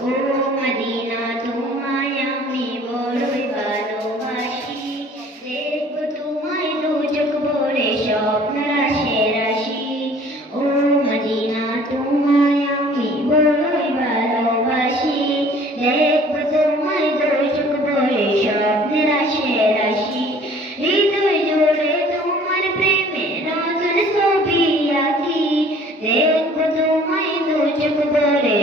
ও Medina তোমায় আমি বড়ই ভালোবাসি, দেখব তোমায় দু চোখ ভরে স্বপ্ন রাশি রাশি। ও মদিনা তোমায় আমি বড়ই ভালোবাসি, দেখব তোমায় দু চোখ ভরে স্বপ্ন রাশি রাশি। হৃদয় জুড়ে তোমার প্রেমের নতুন ছবি আঁকি, দেখব তোমায় দু চোখ ভরে